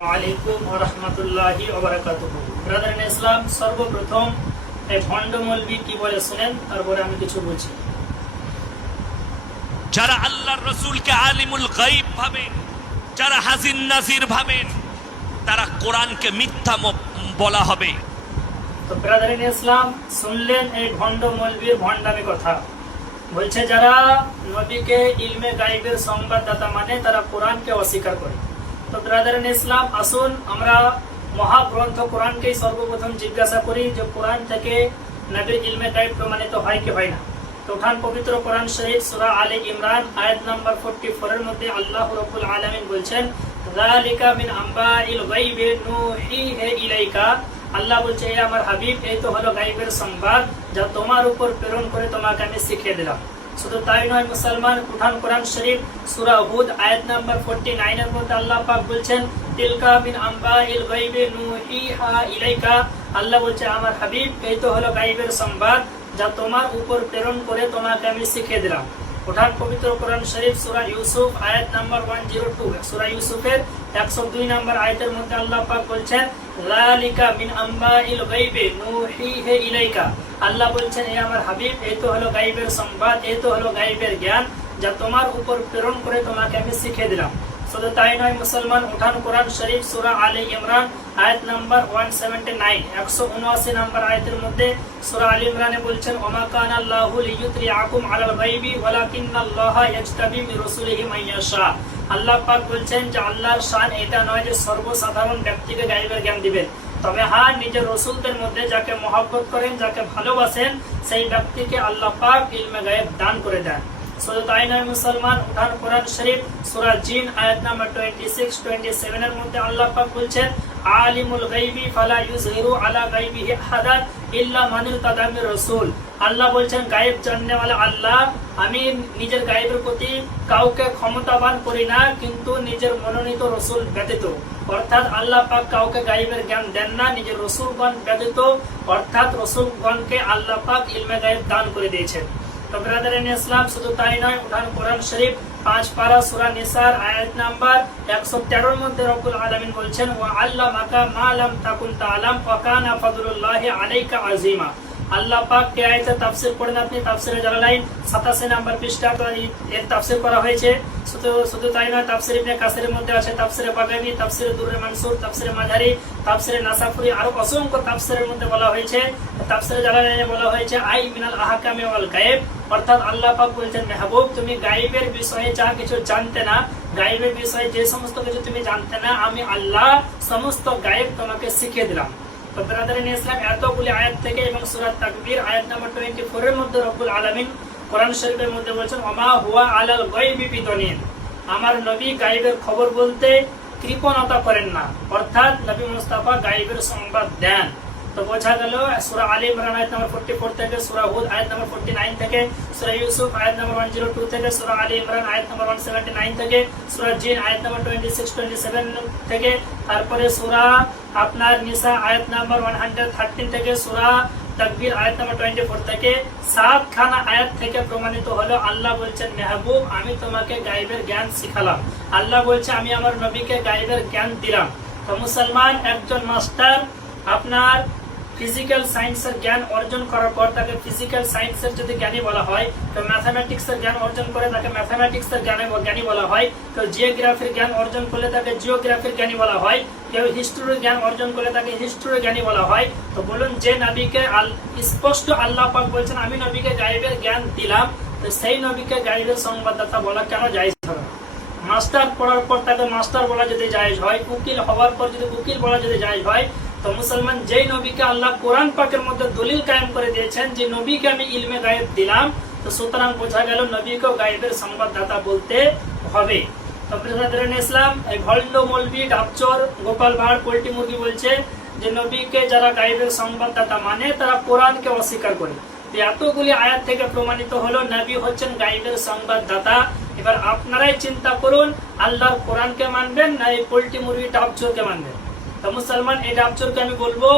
আলাইকুম ওয়া রাহমাতুল্লাহি ওয়া বারাকাতুহু। ব্রাদার ইন ইসলাম, সর্বপ্রথম এই ভণ্ড মৌলবি কি বলে শুনেন, তারপরে আমি কিছু বলছি। যারা আল্লাহর রাসূলকে আলিমুল গায়ব ভাবেন, যারা হাজির নাজির ভাবেন, তারা কোরআনকে মিথ্যা বলা হবে। তো ব্রাদার ইন ইসলাম, শুনলেন এই ভণ্ড মৌলবির ভণ্ডামি কথা। বলছে যারা নবীকে ইলমে গায়বের সংবাদদাতা মানে তারা কোরআনকে অস্বীকার করে। তো ব্রাদার ইন ইসলাম, আসুন আমরা মহাগ্রন্থ কোরআনকেই সর্বপ্রথম জিজ্ঞাসা করি যে কোরআন থেকে নবীর ইলমে গায়ব প্রমাণিত হয় কি হয় না। তো উঠান পবিত্র কোরআন শরীফ সূরা আলে ইমরান আয়াত নাম্বার 44 এর মধ্যে আল্লাহ রাব্বুল আলামিন বলছেন, যালিকা মিন আম্বাইল গায়বি নুহিহি ইলাইকা। আল্লাহ বলছে, হে আমার হাবিব, এই তো হলো গায়বের সংবাদ যা তোমার উপর প্রেরণ করে তোমাকে আমি শিখিয়ে দিলাম। শুধু তাই নয় মুসলমান, উঠান কোরআন শরীফ সূরা হুদ আয়াত নাম্বার 49 এর মধ্যে আল্লাহ পাক বলছেন, তিলকা মিন আম্বাইল গায়বি নুহিহা ইলাইকা। আল্লাহ বলছে, আমার হাবিব, এই তো হলো গায়বের সংবাদ যা তোমার উপর প্রেরণ করে তোমাকে আমি শিখিয়ে দিলাম। উঠান পবিত্র কোরআন শরীফ সূরা ইউসুফ আয়াত নাম্বার 102, সূরা ইউসুফের 102 নম্বর আয়াতের মধ্যে আল্লাহ পাক বলছেন, যালিকা মিন আম্বাইল গায়বি নুহিহি ইলাইকা। আল্লাহ বলছেন, হে আমার হাবিব, এই তো হলো গায়বের সংবাদ, এই তো হলো গায়বের জ্ঞান যা তোমার উপর প্রেরণ করে তোমাকে আমি শিখিয়ে দিলাম। শুধু তাই নয় মুসলমান, উঠান কোরআন শরীফ সূরা আলে ইমরান আয়াত নাম্বার 179, 179 নম্বর আয়াতের মধ্যে সূরা আলে ইমরানে বলছেন, ওমা কানা আল্লাহু লিয়ুতরিআকুম আলাল গায়বি ওয়ালাকিন্নাল্লাহা ইয়াজতাবি মির রাসূলিহি মান ইয়াশা। আল্লাহ পাক বলছেন যে আল্লাহর শান এটা নয় যে সর্বসাধারণ ব্যক্তিকে গায়বের জ্ঞান দিবেন, তবে হ্যাঁ, নিজের রাসূলদের মধ্যে যাকে মহব্বত করেন, যাকে ভালোবাসেন, সেই ব্যক্তিকে আল্লাহ পাক ইলমে গায়ব দান করে দেন। শুধু তাই নয় মুসলমান, উঠান কোরআন শরীফ সূরা জিন আয়াত নাম্বার 26, 27 এর মধ্যে আল্লাহ পাক বলছেন, আলিমুল গায়বি ফালা ইউযহিরু আলা গায়বিহি আহাদান ইল্লা মান ইরতাদা মির রাসূল। আল্লাহ বলছেন, গায়ব জাননেওয়ালা আল্লাহ, আমি নিজের গায়বের প্রতি কাউকে ক্ষমতাবান করি না, কিন্তু নিজের মনোনীত রাসূল ব্যতীত। অর্থাৎ আল্লাহ পাক কাউকে গায়বের জ্ঞান দেন না নিজের রাসূলগণ ব্যতীত, অর্থাৎ রাসূলগণকে আল্লাহ পাক ইলমে গায়ব দান করে দিয়েছেন। তো ব্রাদার ইন ইসলাম, শুধু তাই নয়, উঠান কোরআন শরীফ 5 পারা সূরা নিসার আয়াত নাম্বার 113 এর মধ্যে রব্বুল আলামিন বলছেন, ওয়া আল্লামাকা মা লাম তাকুন তাআলাম ওয়া কানা ফাদলুল্লাহি আলাইকা আযীমা। আল্লাহ পাক কে আয়াতে তাফসীর পড়েন আপনি, তাফসীরে জালালাইন 87 নম্বর পৃষ্ঠা এর তাফসীর করা হয়েছে। শুধু তাই নয়, তাফসীর ইবনে কাসিরের মধ্যে আছে, তাফসীরে বাগাবী, তাফসীরে দুররে মানসুর, তাফসীরে মাঝারি, তাফসীরে নাসাফুরি, আরো অসংখ্য তাফসীরের মধ্যে বলা হয়েছে। তাফসীরে জালালাইনে বলা হয়েছে, আই মিনাল আহকামি ওয়াল গায়ব, অর্থাৎ আল্লাহ পাক বলছেন, মেহবুব, তুমি গায়বের বিষয়ে যা কিছু জানতে না, গায়বের বিষয়ে যে সমস্ত কিছু তুমি জানতে না, আমি আল্লাহ সমস্ত গায়ব তোমাকে শিখিয়ে দিলাম। তো ব্রাদার ইন ইসলাম, এতগুলি আয়াত থেকে এবং সূরা তাকবীর আয়াত নাম্বার 24 এর মধ্যে রব্বুল আলামিন কোরআন শরীফের মধ্যে বলছেন, ওমা হুয়া আলাল গায়বি বিদনিন। আমার নবী গায়বের খবর বলতে কৃপণতা করেন না, অর্থাৎ নবী মুস্তাফা গায়বের সংবাদ দেন। তো বোঝা গেল সূরা আলে ইমরান আয়াত নাম্বার 44 থেকে, সূরা হুদ আয়াত নাম্বার 49 থেকে, সূরা ইউসুফ আয়াত নাম্বার 102 থেকে, সূরা আলে ইমরান আয়াত নাম্বার 179 থেকে, সূরা জিন আয়াত নাম্বার 26, 27 থেকে, তারপরে সূরা আপনার নিসা আয়াত নাম্বার 113 থেকে, সূরা তাকবীর আয়াত নাম্বার 24 থেকে, 7 খানা আয়াত থেকে প্রমাণিত হলো আল্লাহ বলছেন, মেহবুব, আমি তোমাকে গায়বের জ্ঞান শিখালাম। আল্লাহ বলছে, আমি আমার নবীকে গায়বের জ্ঞান দিলাম। তো মুসলমান, একজন মাস্টার আপনার ফিজিক্যাল সায়েন্সের জ্ঞান অর্জন করার পর তাকে ফিজিক্যাল সায়েন্সের যদি জ্ঞানী বলা হয়, তো ম্যাথামেটিক্সের জ্ঞান অর্জন করে তাকে ম্যাথামেটিক্সের জ্ঞানী বলা হয়, কেউ জিওগ্রাফির জ্ঞান অর্জন করলে তাকে জিওগ্রাফির জ্ঞানী বলা হয়, কেউ হিস্ট্রির জ্ঞান অর্জন করলে তাকে হিস্ট্রির জ্ঞানী বলা হয়। তো বলুন, যে নবীকে স্পষ্ট আল্লাহ পাক বলছেন, আমি নবীকে গায়বের জ্ঞান দিলাম, তো সেই নবীকে গায়বের সংবাদদাতা বলা কেন জায়েজ হবে? মাস্টার পড়ার পর তাকে মাস্টার বলা যদি জায়েজ হয়, উকিল হওয়ার পর যদি উকিল বলা যদি জায়েজ হয়, তো মুসলমান, যেই নবীকে আল্লাহ কোরআন পাকের মধ্যে দলিল কায়েম করে দিয়েছেন যে নবীকে আমি ইলমে গায়েব দিলাম, তো সুতরাং বোঝা গেল নবীকেও গায়েবের সংবাদদাতা বলতে হবে। তো ব্রাদার ইন ইসলাম, এই ভল্ড মৌলবি ডাবচর গোপাল ভাড় পোল্ট্রি মুরগি বলছে যে নবীকে যারা গায়েবের সংবাদদাতা মানে তারা কোরআনকে অস্বীকার করে। এতগুলি আয়াত থেকে প্রমাণিত হলো নবী হচ্ছেন গায়েবের সংবাদদাতা। এবার আপনারাই চিন্তা করুন, আল্লাহর কোরআনকে মানবেন না এই পোল্ট্রি মুরগি ডাবচরকে মানবেন? তো মুসলমান, এই ডাবচরকে আমি বলবো,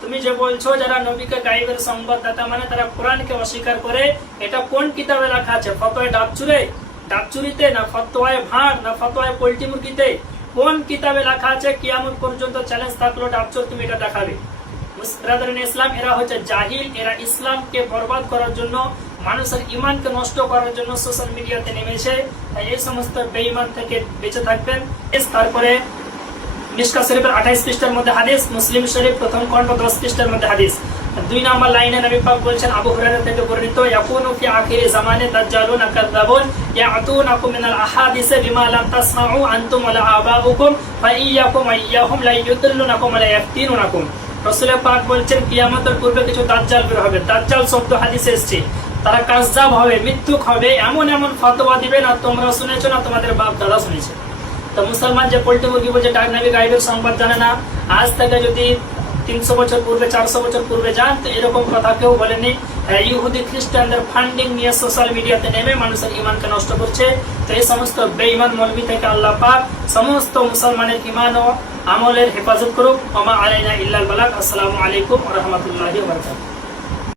তুমি যে বলছো যারা নবীকে গায়বের সংবাদদাতা মানে তারা কোরআনকে অস্বীকার করে, এটা কোন কিতাবে লেখা আছে? ফতোয়া ডাবচুরিতে, না ফতোয়ায়ে ভাড়, না ফতোয়ায়ে পোল্ট্রি মুরগিতে? কোন কিতাবে লেখা আছে কিয়ামত পর্যন্ত চ্যালেঞ্জ থাকলো ডাবচোর তুমি এটা দেখাবে। ব্রাদারিন ইসলাম, এরা হচ্ছে জাহিল, এরা ইসলামকে বরবাদ করার জন্য, মানুষের ইমানকে নষ্ট করার জন্য সোশ্যাল মিডিয়াতে নেমেছে। তাই এই সমস্ত বেঈমান থেকে বেঁচে থাকবেন। তারপরে মিশকা শরীফের 28 পৃষ্ঠার মধ্যে হাদিস, মুসলিম শরীফ প্রথম খণ্ড 10 পৃষ্ঠার মধ্যে হাদিস। 2 নম্বর লাইনে নবী পাক বলছেন, আবু হুরায়রা থেকে বর্ণিত, ইয়াকুনু ফি আখিরি জামানে দাজ্জালুন কাযাবুন ইয়াতুনাকুম মিনাল আহাদিস বিমা লাম তাসমাউ আনতুম ওয়া লা আবাউকুম ফা ইয়্যাকুম আইয়াহুম লা ইউদিল্লুনাকুম ওয়া লা ইয়াফতিনুনাকুম। রাসূল পাক বলছেন কিয়ামতের পূর্বে কিছু দাজ্জাল বের হবে। দাজ্জাল শব্দ হাদিসে এসেছে। তারা কাযযাব হবে, মিথ্যুক হবে, এমন এমন ফতোয়া দিবে না তোমরা শুনেছো না তোমাদের বাপ দাদা শুনেছে। তো মুসলমান যে পোল্ট্রি মুরগি বলছে নবী গায়েবের সংবাদ জানে না, আজ থেকে যদি 300 বছর পূর্বে 400 বছর পূর্বে যান তো এরকম কথা কেউ বলেনি। ইহুদি খ্রিস্টানদের ফান্ডিং নিয়ে সোশ্যাল মিডিয়াতে নেমে মানুষের ইমানকে নষ্ট করছে। তো এই সমস্ত বেঈমান মৌলবী থেকে আল্লাহ পাক সমস্ত মুসলমানের ইমান ও আমলের হেফাজত করুক। ওমা আলাইনা ইল্লাল বালাগ। আসসালামু আলাইকুম ওয়া রাহমাতুল্লাহি ওয়া বারাকাতুহু।